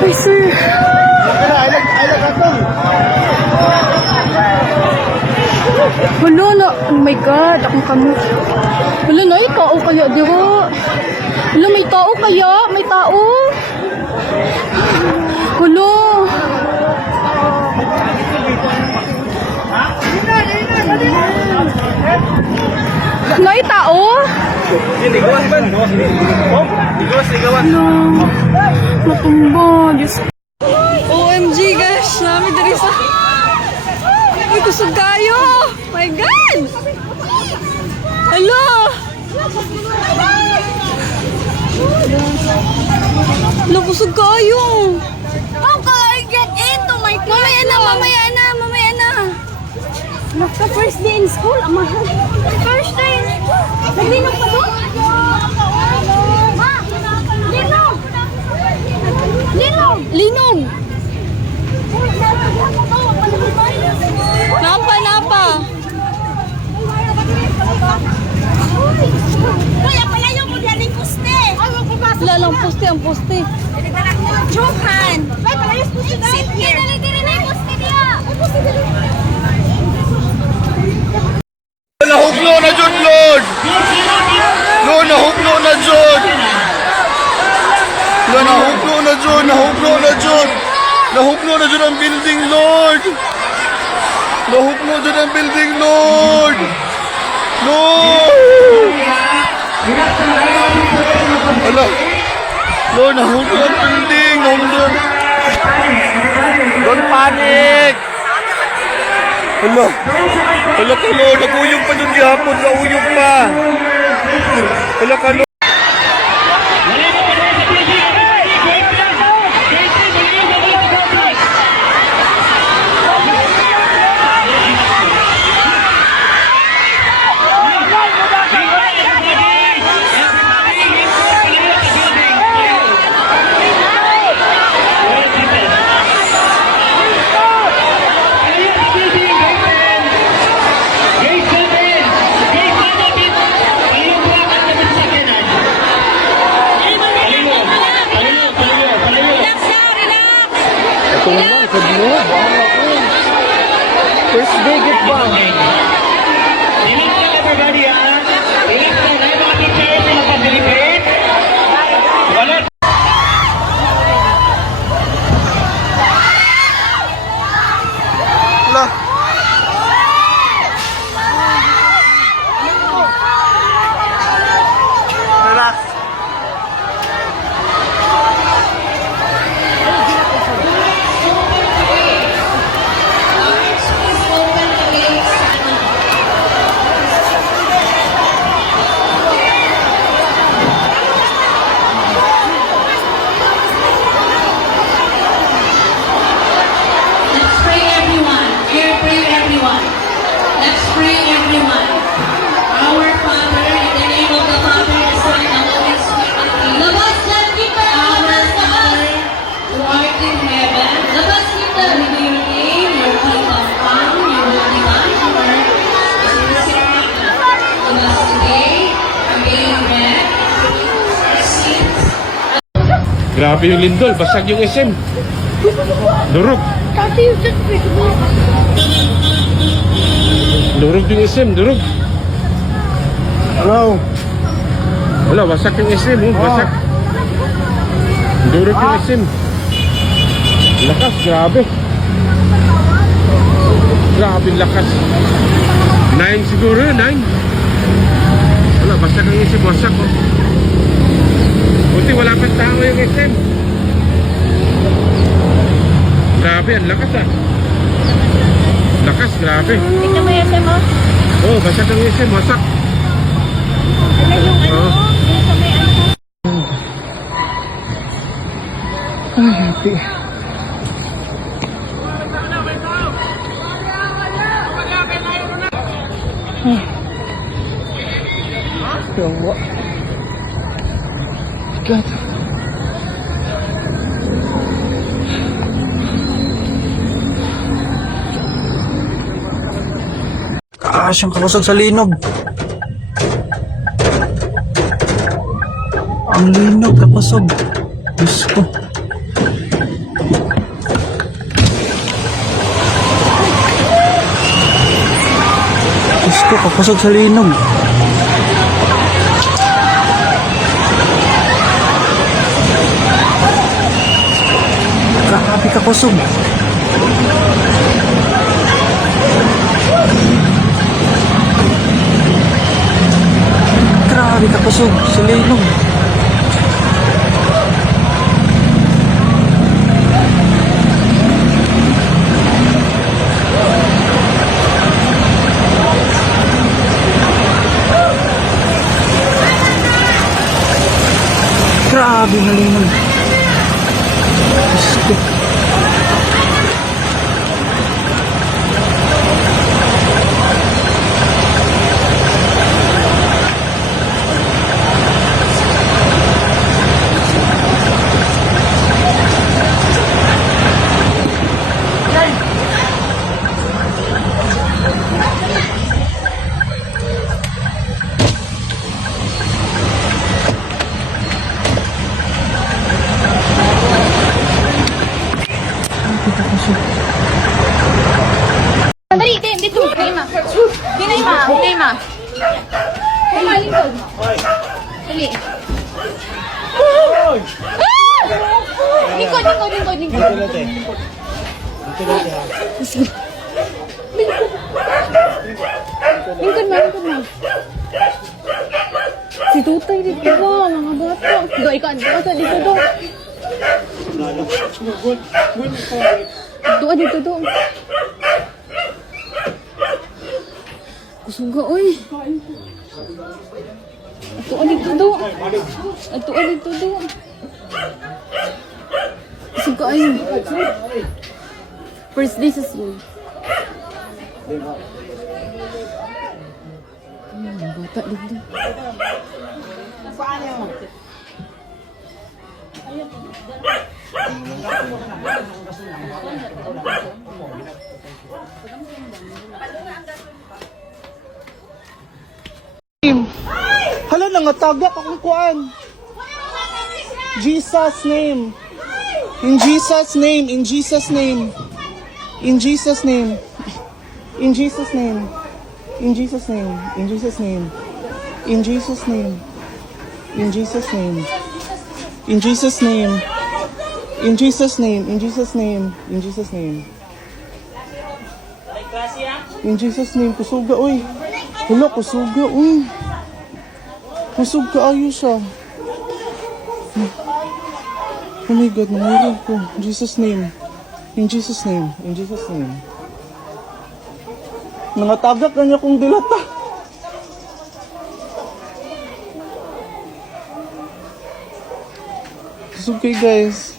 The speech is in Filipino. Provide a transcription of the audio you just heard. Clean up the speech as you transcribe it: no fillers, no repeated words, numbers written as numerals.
Ay, sir. Wala na. Oh my God. Akong kamot. Wala na. Ay, tao kaya, diba? Wala, may tao kaya? May tao? Wala. May tao? Ligawan man. Oh, ligawan. No. Matumba. Diyos. OMG guys. Nami dari sa... Uy, kusog kayo. My God. Hello. Hello, kusog kayo. How can I get into my class? Mamaya na. Naka first day in school. Amahan. First day in school. Naglinog pa doon? Ma! Linog! Linog. Napa. Kaya pala yung mudyaning puste. Wala lang poste, ang poste. Johan! Sit here. Dali na yung puste niya. Nahuklo na dyan, Lord! Lord, nahuklo na dyan! Lord, nahuklo na dyan! Nahuklo na dyan ang building, Lord! Nahuklo dyan ang building, Lord! Lord! Ala! Lord, nahuklo ang building! Don't panic! Hala ka, Lord, nag-uyog pa dun gihapon, nag-uyog pa. Hala ka, Lord. First day, get ba? Relax. Grabe yung lindol, basag yung SM. Durog. Durog yung SM, durog. Hello. Wala, wasak yung SM, wasak. Durog yung SM. Lakas, grabe. Grabe lakas. 9 siguro, 9. Wala, wasak yung SM, wasak. Buti wala pang tao yung SM. Grabe, ang lakas ah. Lakas, grabe. Tingnan mo yung SM mo. Oh, basag ang SM, wasak. Ano yung ano? Oh. Yung sa may ano? Ay, happy. Yawa. God. Siyang kalusog sa linog. Ang linog, kapasog. Diyos ko. Diyos ko, kapusog sa linog. Grabe kapusog. Grabe kapusog sa linog. Grabe na linog. Diyos ko. Dali, dito. Hinay ma. Hinay ma. Hinay ma. Hinay ma. Dali. Lingkod. Lingkod mo. Si Tutay dito ba? Mga bata. Do, ikaw. Dito do. Dito. Kusuga, oy. Dito do. Kusuga, ay. First day sa school. Bata dito. Hala, nangatagak akong kuan. Jesus name. In Jesus name. In Jesus name. In Jesus name. In Jesus name. In Jesus name. In Jesus name. In Jesus name. In Jesus name. In Jesus name. In Jesus name. In Jesus name. In Jesus name. In Jesus name. Kusuga, oy. Hala, kusuga, oy. Kusog kaayo siya. Oh my God, nangyari ko. In Jesus name. In Jesus name. In Jesus name. Nangatagak na niya kong dilata. Kusog kayo guys.